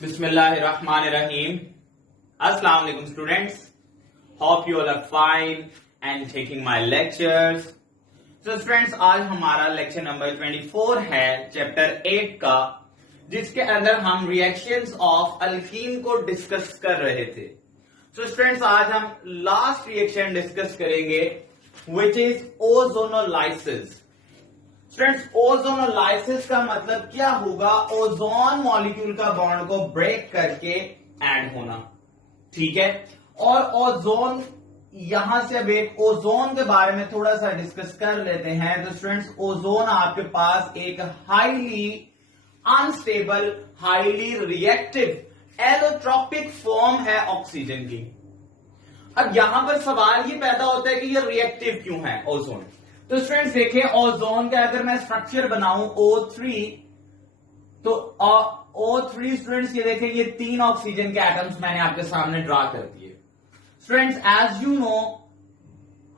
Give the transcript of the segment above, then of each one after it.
Bismillahirrahmanirrahim. Assalamu alaikum students. Hope you all are fine and taking my lectures. So students, आज हमारा lecture number 24 है chapter 8 का, जिसके अंदर हम रिएक्शंस ऑफ अल्कीन को डिस्कस कर रहे थे. So students, आज हम लास्ट रिएक्शन डिस्कस करेंगे which is ozonolysis. Students, ozonolysis का मतलब क्या होगा? ओजोन मॉलिक्यूल का बॉन्ड को ब्रेक करके ऐड होना. ठीक है. और ओजोन, यहां से अब एक ओजोन के बारे में थोड़ा सा डिस्कस कर लेते हैं. तो स्टूडेंट्स, ओजोन आपके पास एक highly unstable, highly reactive allotropic form है ऑक्सीजन की. अब यहां पर सवाल ये पैदा होता है कि ये रिएक्टिव क्यों है ओजोन. तो स्टूडेंट्स देखिए, ओजोन का अगर मैं स्ट्रक्चर बनाऊं O3, तो O3 स्टूडेंट्स ये देखें, ये 3 ऑक्सीजन के एटम्स मैंने आपके सामने ड्रा कर दिए. स्टूडेंट्स, एज यू नो,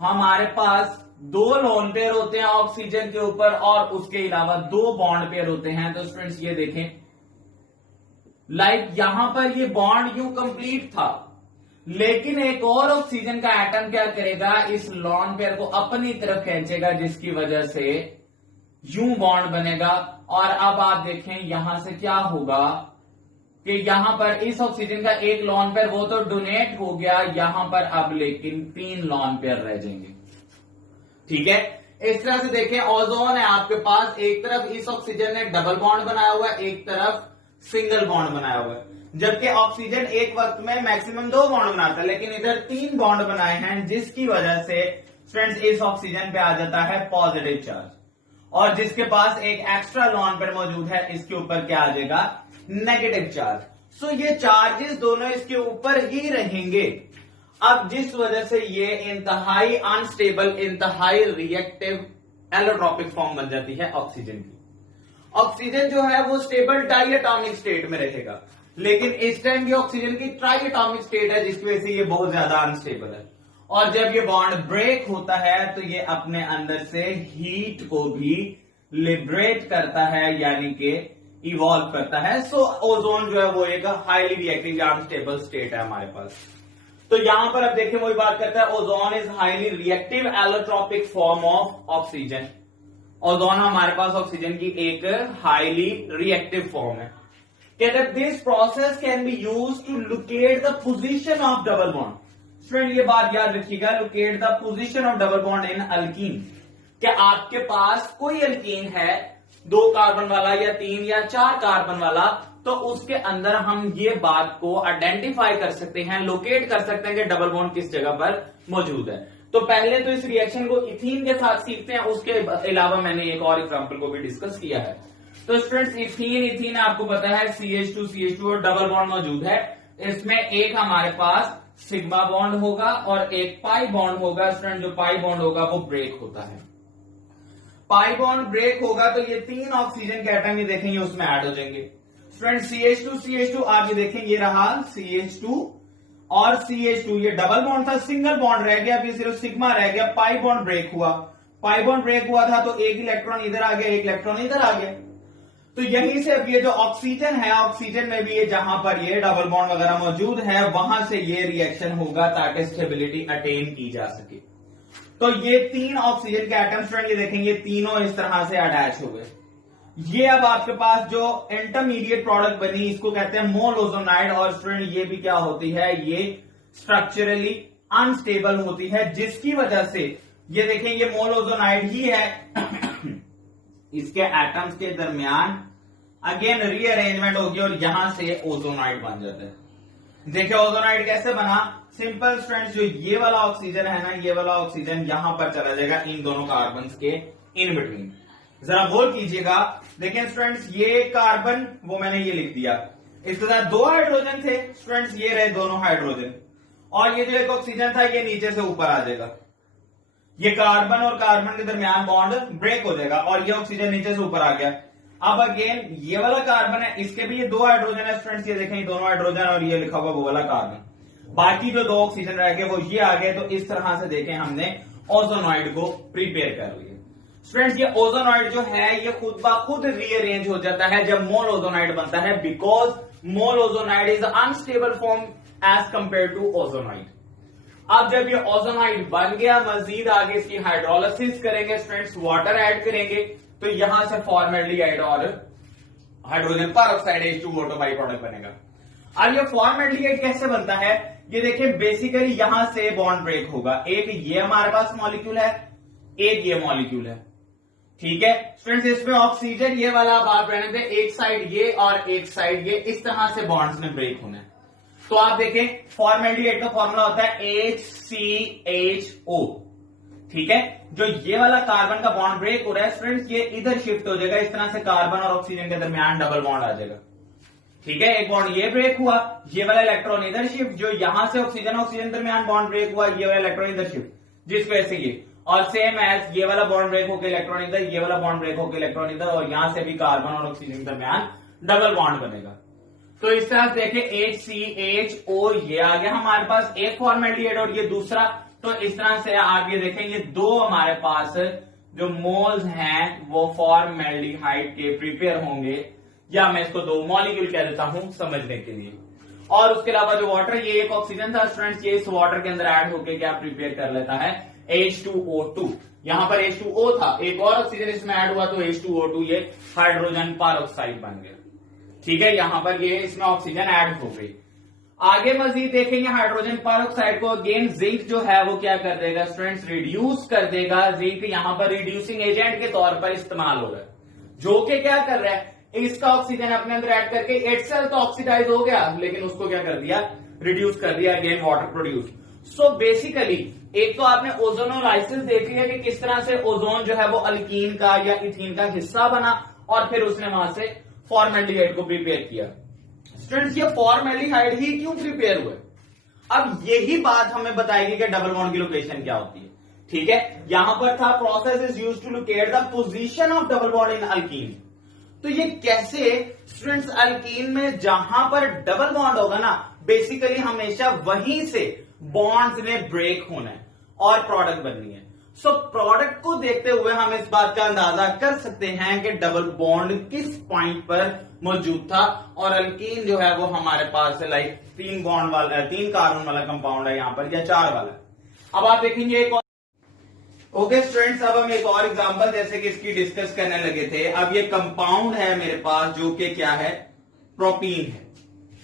हमारे पास 2 लोन पेयर होते हैं ऑक्सीजन के ऊपर और उसके अलावा 2 बॉन्ड पेयर होते हैं. तो स्टूडेंट्स ये देखें, लाइक यहां पर ये बॉन्ड यूं कंप्लीट था, लेकिन एक और ऑक्सीजन का एटम क्या करेगा, इस लॉन पेयर को अपनी तरफ खींचेगा, जिसकी वजह से यूं बॉन्ड बनेगा. और अब आप देखें यहां से क्या होगा कि यहां पर इस ऑक्सीजन का एक लॉन पेयर वो तो डोनेट हो गया, यहां पर अब लेकिन 3 लॉन पेयर रह जाएंगे. ठीक है. इस तरह से देखें, ओजोन है आपके पास, एक तरफ इस ऑक्सीजन ने डबल बॉन्ड बनाया हुआ है, एक तरफ सिंगल बॉन्ड बनाया हुआ है, जबकि ऑक्सीजन एक वक्त में मैक्सिमम 2 बॉन्ड बनाता है, लेकिन इधर 3 बॉन्ड बनाए हैं, जिसकी वजह से स्टूडेंट्स इस ऑक्सीजन पे आ जाता है पॉजिटिव चार्ज, और जिसके पास एक एक्स्ट्रा लॉन पेयर मौजूद है, इसके ऊपर क्या आ जाएगा, नेगेटिव चार्ज. सो ये चार्जेस दोनों इसके ऊपर ही रहेंगे. अब जिस वजह से ये इंतहाई अनस्टेबल, इंतहाई रिएक्टिव एलोट्रोपिक फॉर्म बन जाती है ऑक्सीजन की. ऑक्सीजन जो है वो स्टेबल डाइएटॉमिक स्टेट में रहेगा, लेकिन इस टाइम ये ऑक्सीजन की ट्राइएटॉमिक स्टेट है, जिसकी वजह से ये बहुत ज्यादा अनस्टेबल है. और जब ये बॉन्ड ब्रेक होता है तो ये अपने अंदर से हीट को भी लिबरेट करता है, यानी कि इवॉल्व करता है. सो ओजोन जो है वो एक हाईली रिएक्टिव अनस्टेबल स्टेट है हमारे पास. तो यहां पर अब देखिए वही बात करता है, ozone is highly reactive allotropic form of oxygen. Ozone हमारे पास ऑक्सीजन की एक हाईली रिएक्टिव फॉर्म है. This process can be used to locate the position of double bond. Student ये बात याद रखिएगा, locate the position of double bond in alkene. क्या आपके पास कोई अल्कीन है 2 कार्बन वाला या 3 या 4 कार्बन वाला, तो उसके अंदर हम ये बात को आइडेंटिफाई कर सकते हैं, लोकेट कर सकते हैं कि डबल बॉन्ड किस जगह पर मौजूद है. तो पहले तो इस रिएक्शन को इथीन के साथ सीखते हैं, उसके अलावा मैंने एक और एग्जाम्पल को भी डिस्कस किया है. तो स्टूडेंट्स, इथीन आपको पता है CH2 और डबल बॉन्ड मौजूद है. इसमें एक हमारे पास सिग्मा बॉन्ड होगा और एक पाई बॉन्ड होगा. स्टूडेंट, जो पाई बॉन्ड होगा वो ब्रेक होता है. पाई बॉन्ड ब्रेक होगा तो ये 3 ऑक्सीजन के एटम ये देखेंगे उसमें ऐड हो जाएंगे. स्टूडेंट, CH2 आप ये देखें, ये रहा CH2 और CH2, ये डबल बॉन्ड था, सिंगल बॉन्ड रह गया, अभी सिर्फ सिग्मा रह गया. पाई बॉन्ड ब्रेक हुआ. पाई बॉन्ड ब्रेक हुआ था तो एक इलेक्ट्रॉन इधर आ गया, एक इलेक्ट्रॉन इधर आ गया. तो यहीं से अब ये जो ऑक्सीजन है, ऑक्सीजन में भी ये जहां पर ये डबल बॉन्ड वगैरह मौजूद है, वहां से ये रिएक्शन होगा ताकि स्टेबिलिटी अटेन की जा सके. तो ये 3 ऑक्सीजन के एटम स्टूडेंट ये देखेंगे, तीनों इस तरह से अटैच हो गए. ये अब आपके पास जो इंटरमीडिएट प्रोडक्ट बनी, इसको कहते हैं मोल ओजोनाइड. और स्टूडेंट ये भी क्या होती है, ये स्ट्रक्चरली अनस्टेबल होती है, जिसकी वजह से ये देखें, ये मोल ओजोनाइड ही है. इसके एटम्स के दरमियान अगेन रीअरेंजमेंट होगी और यहां से ओजोनाइड बन जाता है. देखिए ओजोनाइड कैसे बना. सिंपल स्टूडेंट्स, जो ये वाला ऑक्सीजन है ना, ये वाला ऑक्सीजन यहां पर चला जाएगा इन दोनों कार्बन के इन बिटवीन. जरा गौर कीजिएगा. देखिए स्टूडेंट्स, ये कार्बन वो मैंने ये लिख दिया, इसके साथ 2 हाइड्रोजन थे. स्टूडेंट्स, ये रहे दोनों हाइड्रोजन, और ये जो एक ऑक्सीजन था ये नीचे से ऊपर आ जाएगा. ये कार्बन और कार्बन के दरमियान बॉन्ड ब्रेक हो जाएगा और ये ऑक्सीजन नीचे से ऊपर आ गया. अब अगेन ये वाला कार्बन है, इसके भी ये 2 हाइड्रोजन है. स्टूडेंट्स, ये देखें, दोनों हाइड्रोजन और ये लिखा हुआ वो वाला कार्बन. बाकी जो 2 ऑक्सीजन रह गए वो ये आ गए. तो इस तरह से देखें, हमने ओजोनॉइड को प्रिपेयर कर लिया. स्टूडेंट्स, ये ओजोनॉइड जो है ये खुद ब खुद रीअरेंज हो जाता है जब मोल ओजोनाइड बनता है, because molozonide is unstable form as compare to ozonide. अब जब ये ओजोनाइड बन गया, मजीद आगे इसकी हाइड्रोलिसिस करेंगे स्टूडेंट्स, वाटर ऐड करेंगे, तो यहां से फॉर्मेल्डिहाइड और hydrogen peroxide H2O2 by product बनेगा। अब ये फॉर्मेल्डिहाइड कैसे बनता है, ये देखिए बेसिकली यहां से बॉन्ड ब्रेक होगा। एक ये हमारे पास मॉलिक्यूल है, एक ये मॉलिक्यूल है, ठीक है स्टूडेंट्स। इसमें ऑक्सीजन ये वाला आप रहने थे, एक साइड ये और एक साइड ये, इस तरह से बॉन्ड्स में ब्रेक होना है। तो आप देखें फॉर्मेल्डिहाइड का फॉर्मूला होता है HCHO, ठीक है। जो ये वाला कार्बन का बॉन्ड ब्रेक हो रहा है स्टूडेंट्स, ये इधर शिफ्ट हो जाएगा, इस तरह से कार्बन और ऑक्सीजन के दरमियान डबल बॉन्ड आ जाएगा, ठीक है। एक बॉन्ड ये ब्रेक हुआ, ये वाला इलेक्ट्रॉन इधर शिफ्ट, जो यहां से ऑक्सीजन दरमियान बॉन्ड ब्रेक हुआ, ये वाला इलेक्ट्रॉन इधर शिफ्ट, जिस वजह से ये, और सेम एज ये वाला बॉन्ड ब्रेक होकर इलेक्ट्रॉन इधर, ये वाला बॉन्ड ब्रेक होकर इलेक्ट्रॉन इधर, और यहां से भी कार्बन और ऑक्सीजन के दरमियान डबल बॉन्ड बनेगा। तो इस तरह देखें HCHO ये आ गया हमारे पास, एक फॉर्मेल्डिहाइड और ये दूसरा। तो इस तरह से आप ये देखें, ये दो हमारे पास जो मोल्स हैं वो फॉर्मेल्डिहाइड के प्रिपेयर होंगे, या मैं इसको दो मॉलिक्यूल कह देता हूं समझने के लिए। और उसके अलावा जो वाटर, ये एक ऑक्सीजन था स्टूडेंट्स, ये इस वाटर के अंदर ऐड होकर क्या प्रिपेयर कर लेता है H2O2। यहां पर H2O था, एक और ऑक्सीजन इसमें ऐड हुआ तो H2O2 ये हाइड्रोजन परऑक्साइड बन गया, ठीक है। यहां पर ये इसमें ऑक्सीजन ऐड हो गई। आगे मजीद देखेंगे हाइड्रोजन परऑक्साइड को अगेन जिंक जो है वो क्या कर देगा स्टूडेंट्स, रिड्यूस कर देगा। जिंक यहां पर रिड्यूसिंग एजेंट के तौर पर इस्तेमाल हो रहा है, जो कि क्या कर रहा है, इसका ऑक्सीजन अपने अंदर ऐड करके इटसेल्फ तो ऑक्सीडाइज हो गया, लेकिन उसको क्या कर दिया, रिड्यूस कर दिया, again water produce. So basically एक तो आपने ओजोनोलाइसिस देख लिया कि किस तरह से ओजोन जो है वो अल्कीन का या इथीन का हिस्सा बना, और फिर उसने वहां से फॉर्मेल्डिहाइड को प्रिपेयर किया। स्टूडेंट्स ये फॉर्मेल्डिहाइड ही क्यों प्रिपेयर हुए, अब यही बात हमें बताएगी कि डबल बॉन्ड की लोकेशन क्या होती है, ठीक है। यहां पर था process is used to locate the position of double bond in alkene. तो ये कैसे स्टूडेंट्स, अल्कीन में जहां पर डबल बॉन्ड होगा ना, बेसिकली हमेशा वहीं से बॉन्ड्स ने ब्रेक होना है और प्रोडक्ट बननी है। सो प्रोडक्ट को देखते हुए हम इस बात का अंदाजा कर सकते हैं कि डबल बॉन्ड किस पॉइंट पर मौजूद था, और अल्कीन जो है वो हमारे पास लाइक 3 बॉन्ड वाला, 3 कार्बन वाला कंपाउंड है यहां पर, या 4 वाला। अब आप देखेंगे एक और, ओके स्टूडेंट्स, अब हम एक और एग्जांपल जैसे कि इसकी डिस्कस करने लगे थे। अब ये कंपाउंड है मेरे पास जो कि क्या है, प्रोपीन है,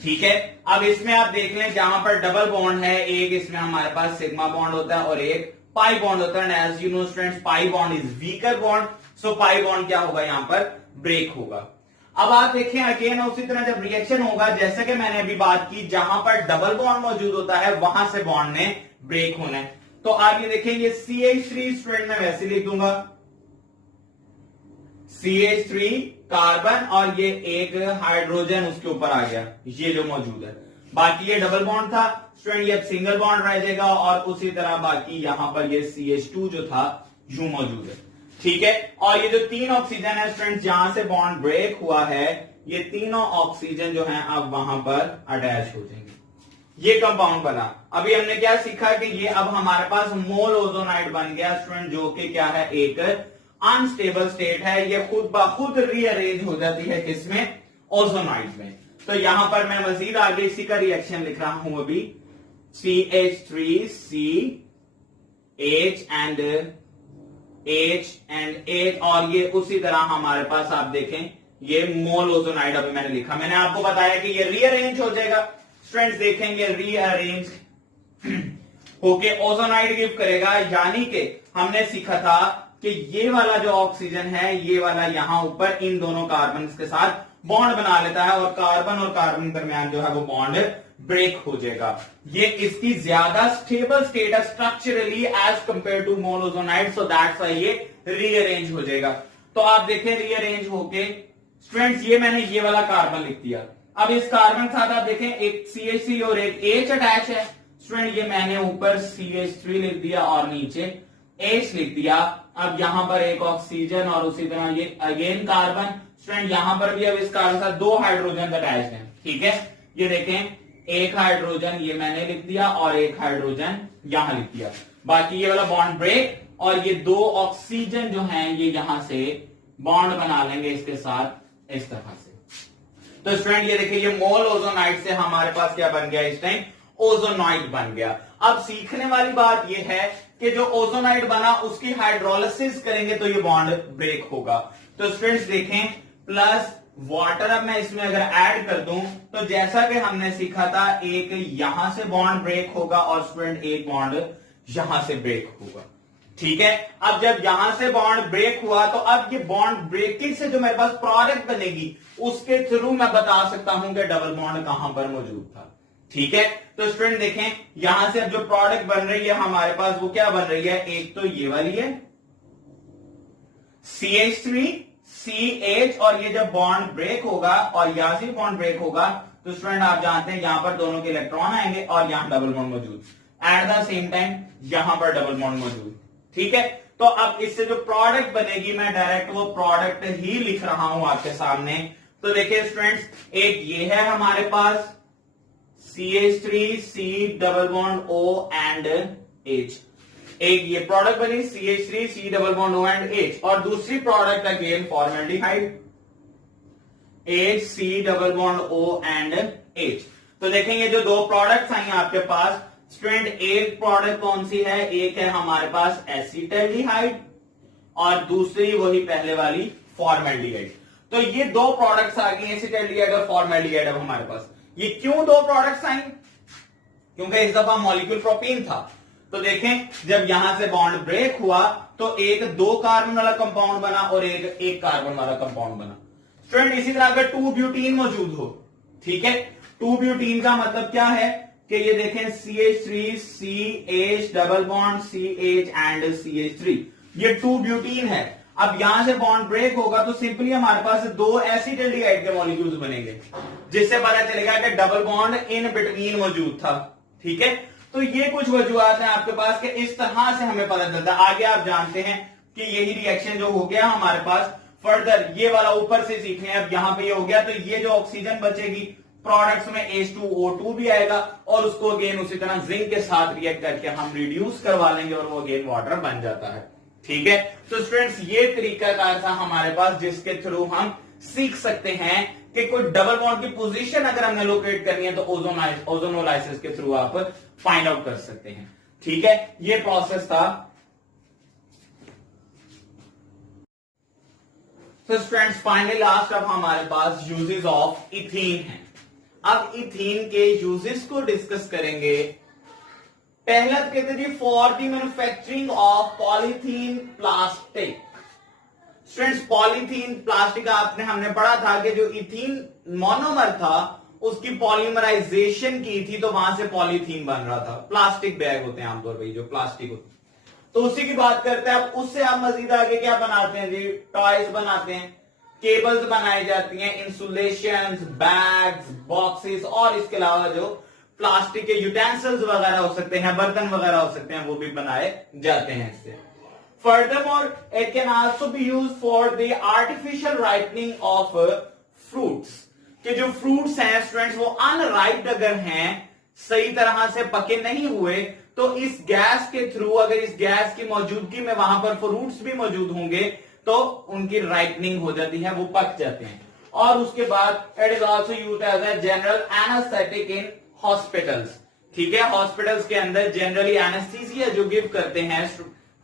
ठीक है। अब इसमें आप देख लें जहां पर डबल बॉन्ड है, एक इसमें हमारे पास सिग्मा बॉन्ड होता है और एक पाई बॉन्ड होता है। As you know students, pi bond is weaker bond, so pi bond क्या होगा, यहां पर ब्रेक होगा। अब आप देखें अगेन उसी तरह जब रिएक्शन होगा, जैसे कि मैंने अभी बात की, जहां पर डबल बॉन्ड मौजूद होता है वहां से बॉन्ड ने ब्रेक होना है। तो आप ये देखेंगे CH3 स्टूडेंट में वैसे लिख दूंगा, CH3 कार्बन और ये एक हाइड्रोजन उसके ऊपर आ गया, ये जो मौजूद है। बाकी ये डबल बॉन्ड था स्टूडेंट, ये सिंगल बॉन्ड रह जाएगा, और उसी तरह बाकी यहां पर ये CH2 जो था यूं मौजूद है, ठीक है। और ये जो 3 ऑक्सीजन है स्टूडेंट, जहां से बॉन्ड ब्रेक हुआ है, ये तीनों ऑक्सीजन जो है अब वहां पर अटैच हो जाएंगे, ये कंपाउंड बना। अभी हमने क्या सीखा कि ये अब हमारे पास मोल ओजोनाइड बन गया स्टूडेंट, जो कि क्या है, एक अनस्टेबल स्टेट है, ये खुद ब खुद रीअरेंज हो जाती है किसमें, ओजोनाइड में। तो यहां पर मैं मजीद आगे इसी का रिएक्शन लिख रहा हूं अभी, CH3C H एंड H, और ये उसी तरह हमारे पास आप देखें ये मोल ओजोनाइड अभी मैंने लिखा। मैंने आपको बताया कि ये रीअरेंज हो जाएगा स्टूडेंट्स, देखेंगे रीअरेंज होके ओजोनाइड गिव करेगा। यानी कि हमने सीखा था कि ये वाला जो ऑक्सीजन है, ये वाला यहां ऊपर इन दोनों कार्बन के साथ बॉन्ड बना लेता है, और कार्बन और कार्बन के दरमियान जो है वो बॉन्ड ब्रेक हो जाएगा। ये इसकी ज्यादा स्टेबल स्टेट है structurally as compare to molozonide, so that's why ये रीअरेंज हो जाएगा। तो आप देखें रीअरेंज होके स्टूडेंट्स, ये मैंने ये वाला कार्बन लिख दिया। अब इस कार्बन के साथ आप देखें एक CH3 और एक H अटैच है स्टूडेंट, ये मैंने ऊपर CH3 लिख दिया और नीचे H लिख दिया। अब यहां पर एक ऑक्सीजन और उसी तरह ये अगेन कार्बन स्टूडेंट, यहां पर भी अब इस कार्बन के साथ 2 हाइड्रोजन अटैच हैं, ठीक है। ये देखें एक हाइड्रोजन ये मैंने लिख दिया और एक हाइड्रोजन यहां लिख दिया। बाकी ये वाला बॉन्ड ब्रेक, और ये 2 ऑक्सीजन जो हैं ये यहां से बॉन्ड बना लेंगे इसके साथ इस तरह से। तो स्टूडेंट ये देखिए, ये मोल ओजोनाइड से हमारे पास क्या बन गया इस टाइम, ओजोनाइड बन गया। अब सीखने वाली बात ये है कि जो ओजोनाइड बना उसकी हाइड्रोलिसिस करेंगे तो ये बॉन्ड ब्रेक होगा। तो स्टूडेंट्स देखें, प्लस वाटर अब मैं इसमें अगर ऐड कर दूं तो जैसा कि हमने सीखा था, एक यहां से बॉन्ड ब्रेक होगा और स्टूडेंट एक बॉन्ड यहां से ब्रेक होगा। ठीक है, अब जब यहां से बॉन्ड ब्रेक हुआ तो अब ये बॉन्ड ब्रेकिंग से जो मेरे पास प्रोडक्ट बनेगी उसके थ्रू मैं बता सकता हूं कि डबल बॉन्ड कहां पर मौजूद था। ठीक है, तो स्टूडेंट देखें, यहां से अब जो प्रोडक्ट बन रही है हमारे पास वो क्या बन रही है, एक तो ये वाली है CH3 CH, और ये जब बॉन्ड ब्रेक होगा और यहां से बॉन्ड ब्रेक होगा तो स्टूडेंट आप जानते हैं यहां पर दोनों के इलेक्ट्रॉन आएंगे और यहां डबल बॉन्ड मौजूद, एट द सेम टाइम यहां पर डबल बॉन्ड मौजूद। ठीक है, तो अब इससे जो प्रोडक्ट बनेगी मैं डायरेक्ट वो प्रोडक्ट ही लिख रहा हूं आपके सामने। तो देखिए स्टूडेंट्स, एक ये है हमारे पास CH3 C double bond O and H, एक ये प्रोडक्ट बनी CH3 C double bond O and H, और दूसरी product again formaldehyde HC double bond O and H। तो देखेंगे जो दो प्रोडक्ट्स आई आपके पास स्टूडेंट, एक प्रोडक्ट कौन सी है, एक है हमारे पास एसिटाल्डिहाइड और दूसरी वही पहले वाली फॉर्मेल्डिहाइड। तो ये दो प्रोडक्ट्स आ गई एसिटाल्डिहाइड और फॉर्मेल्डिहाइड। अब हमारे पास ये क्यों दो प्रोडक्ट्स आई, क्योंकि इस दफा मॉलिक्यूल प्रोपीन था। तो देखें, जब यहां से बॉन्ड ब्रेक हुआ तो एक 2 कार्बन वाला कंपाउंड बना और एक 1 कार्बन वाला कंपाउंड बना। स्टूडेंट इसी तरह अगर 2 ब्यूटीन मौजूद हो, ठीक है, 2 ब्यूटीन का मतलब क्या है कि ये देखें CH3 CH double bond CH and CH3, ये 2 ब्यूटीन है। अब यहां से बॉन्ड ब्रेक होगा तो सिंपली हमारे पास 2 एसिटाल्डिहाइड के मॉलिक्यूल्स बनेंगे, जिससे पता चलेगा कि डबल बॉन्ड इन बिटवीन मौजूद था। ठीक है, तो ये कुछ वजूहत हैं आपके पास कि इस तरह से हमें पता चलता है। आगे आप जानते हैं कि यही रिएक्शन जो हो गया हमारे पास, फर्दर ये वाला ऊपर से सीखने, अब यहां पे ये हो गया तो ये जो ऑक्सीजन बचेगी प्रोडक्ट्स में H2O2 भी आएगा और उसको अगेन उसी तरह जिंक के साथ रिएक्ट करके हम रिड्यूस करवा लेंगे और वो अगेन वाटर बन जाता है। ठीक है, तो स्टूडेंट्स ये तरीकाकार था हमारे पास जिसके थ्रू हम सीख सकते हैं कि कोई डबल बॉन्ड की पोजीशन अगर हमने लोकेट करनी है तो ओजोनोलाइसिस के थ्रू आप फाइंड आउट कर सकते हैं। ठीक है, ये प्रोसेस था। तो स्टूडेंट्स फाइनली लास्ट अब हमारे पास यूजेस ऑफ इथीन है। अब इथीन के यूजेस को डिस्कस करेंगे। पहला कहते जी for the manufacturing of polythene plastic. Students polythene plastic हमने पढ़ा था कि जो इथीन मोनोमर था उसकी पॉलीमराइजेशन की थी तो वहां से पॉलीथीन बन रहा था। प्लास्टिक बैग होते हैं आमतौर पर जो प्लास्टिक होते हैं, तो उसी की बात करते हैं। अब उससे आप मजीद आगे क्या बनाते हैं जी, टॉयज बनाते हैं, केबल्स बनाई जाती हैं, इंसुलेशन, बैग्स, बॉक्सेस, और इसके अलावा जो प्लास्टिक के यूटेंसिल्स वगैरह हो सकते हैं, बर्तन वगैरह हो सकते हैं, वो भी बनाए जाते हैं इससे। Furthermore, it can also be used for the artificial ripening of fruits. कि जो फ्रूट्स हैं स्टूडेंट्स वो अनराइप्ड अगर हैं, सही तरह से पके नहीं हुए, तो इस गैस के थ्रू, अगर इस गैस की मौजूदगी में वहां पर फ्रूट्स भी मौजूद होंगे तो उनकी राइपनिंग हो जाती है, वो पक जाते हैं। और उसके बाद it is also used as a general anaesthetic in hospitals. ठीक है, हॉस्पिटल्स के अंदर जनरली एनेस्थीसिया जो गिव करते हैं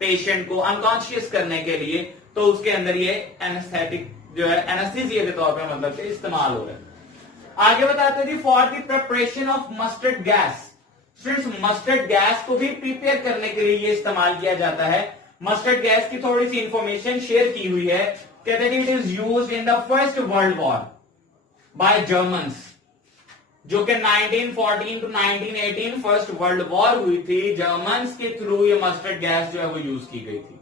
पेशेंट को अनकॉन्शियस करने के लिए, तो उसके अंदर ये एनेस्थेटिक जो है एनेस्थीसिया के तौर पर मतलब इस्तेमाल हो रहा है। आगे बताते हैं जी for the preparation of mustard gas. Students mustard gas को भी प्रिपेयर करने के लिए ये इस्तेमाल किया जाता है। मस्टर्ड गैस की थोड़ी सी इंफॉर्मेशन शेयर की हुई है। कहते हैं it is used in the first world war by Germans, जो कि 1914 टू 1918 फर्स्ट वर्ल्ड वॉर हुई थी। जर्मन्स के थ्रू ये मस्टर्ड गैस जो है वो यूज की गई थी।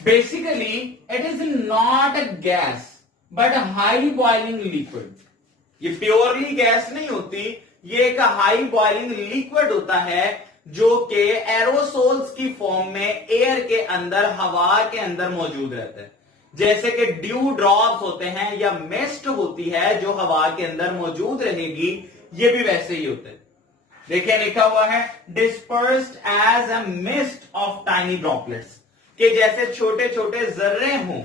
Basically it is not a gas but a high boiling liquid. ये प्योरली गैस नहीं होती, ये एक हाई बॉइलिंग लिक्विड होता है जो कि एरोसोल्स की फॉर्म में एयर के अंदर, हवा के अंदर मौजूद रहता है। जैसे कि ड्यू ड्रॉप्स होते हैं या मिस्ट होती है जो हवा के अंदर मौजूद रहेगी, ये भी वैसे ही होता है। देखिए लिखा हुआ है dispersed as a mist of tiny droplets, कि जैसे छोटे छोटे जर्रे हों,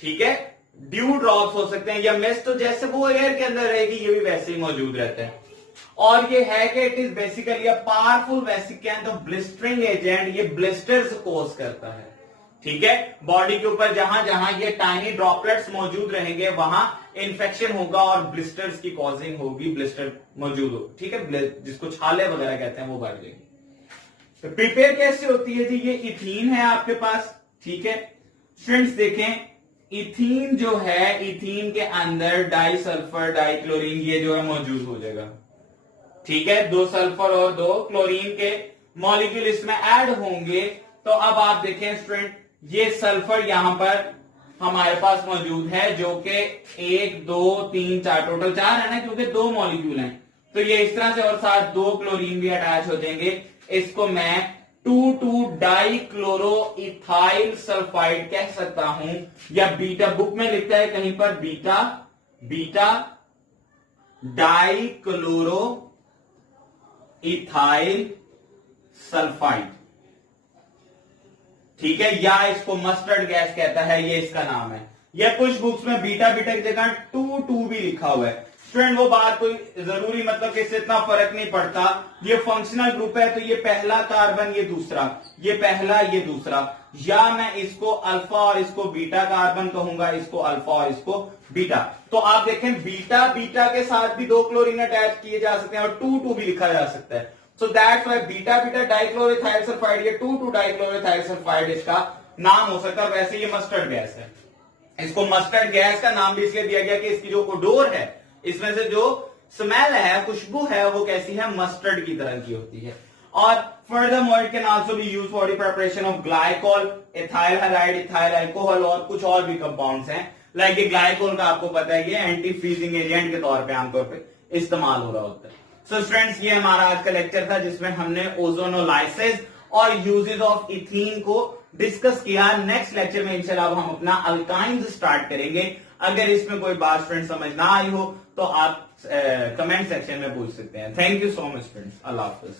ठीक है, ड्यू ड्रॉप्स हो सकते हैं या मिस्ट, तो जैसे वो एयर के अंदर रहेगी ये भी वैसे ही मौजूद रहता है। और ये है कि it is basically a powerful vesicant of blistering agent, ये ब्लिस्टर्स कोज करता है। ठीक है, बॉडी के ऊपर जहां जहां ये टाइनी ड्रॉपलेट्स मौजूद रहेंगे वहां इन्फेक्शन होगा और ब्लिस्टर्स की कॉजिंग होगी, ब्लिस्टर मौजूद हो, ठीक है, जिसको छाले वगैरह कहते हैं वो बढ़ जाएंगे। तो प्रिपेयर कैसे होती है जी, ये इथीन है आपके पास, ठीक है स्टूडेंट्स, देखें इथीन जो है, इथीन के अंदर डाई सल्फर डाइक्लोरीन ये जो है मौजूद हो जाएगा, ठीक है, 2 सल्फर और 2 क्लोरीन के मॉलिक्यूल इसमें ऐड होंगे। तो अब आप देखें स्टूडेंट, ये सल्फर यहां पर हमारे पास मौजूद है जो कि 1 2 3 4 टोटल 4 है ना, क्योंकि 2 मॉलिक्यूल हैं, तो ये इस तरह से, और साथ 2 क्लोरीन भी अटैच हो जाएंगे। इसको मैं 2,2 डाइक्लोरो इथाइल सल्फाइड कह सकता हूं, या बीटा, बुक में लिखता है कहीं पर बीटा डाइक्लोरो इथाइल सल्फाइड, ठीक है, या इसको मस्टर्ड गैस कहता है, ये इसका नाम है। या कुछ बुक्स में बीटा की जगह 2,2 भी लिखा हुआ है। स्टूडेंट वो बात कोई जरूरी, मतलब कि इससे इतना फर्क नहीं पड़ता, ये फंक्शनल ग्रुप है, तो ये पहला कार्बन ये दूसरा, ये पहला ये दूसरा, या मैं इसको अल्फा और इसको बीटा कार्बन कहूंगा, इसको अल्फा और इसको बीटा। तो आप देखें बीटा के साथ भी 2 क्लोरीन अटैच किए जा सकते हैं और 2,2 भी लिखा जा सकता है। So that's why beta dichloroethyl sulphide, ये 2,2 डाइक्लोरोइथाइल सल्फाइड इसका नाम हो सकता है। वैसे ये मस्टर्ड गैस है, इसको मस्टर्ड गैस का नाम भी इसलिए दिया गया कि इसकी जो ओडोर है, इसमें से जो स्मेल है, खुशबू है, वो कैसी है, मस्टर्ड की तरह की होती है। और furthermore it can also be used for the preparation of glycol, ethyl halide, ethyl alcohol और कुछ और भी कंपाउंड्स हैं। लाइक ये ग्लाइकोल का आपको पता है, ये एंटी फ्रीजिंग एजेंट के तौर पे आमतौर पे इस्तेमाल हो रहा होता है। सो स्टूडेंट्स, ये हमारा आज का लेक्चर था जिसमें हमने ओजोनोलाइसिस और यूजेस ऑफ इथीन को डिस्कस किया। नेक्स्ट लेक्चर में इंशाल्लाह हम अपना अल्काइंस स्टार्ट करेंगे। अगर इसमें कोई बात स्टूडेंट समझ ना आई हो तो आप कमेंट सेक्शन में पूछ सकते हैं। Thank you so much students, Allah Hafiz.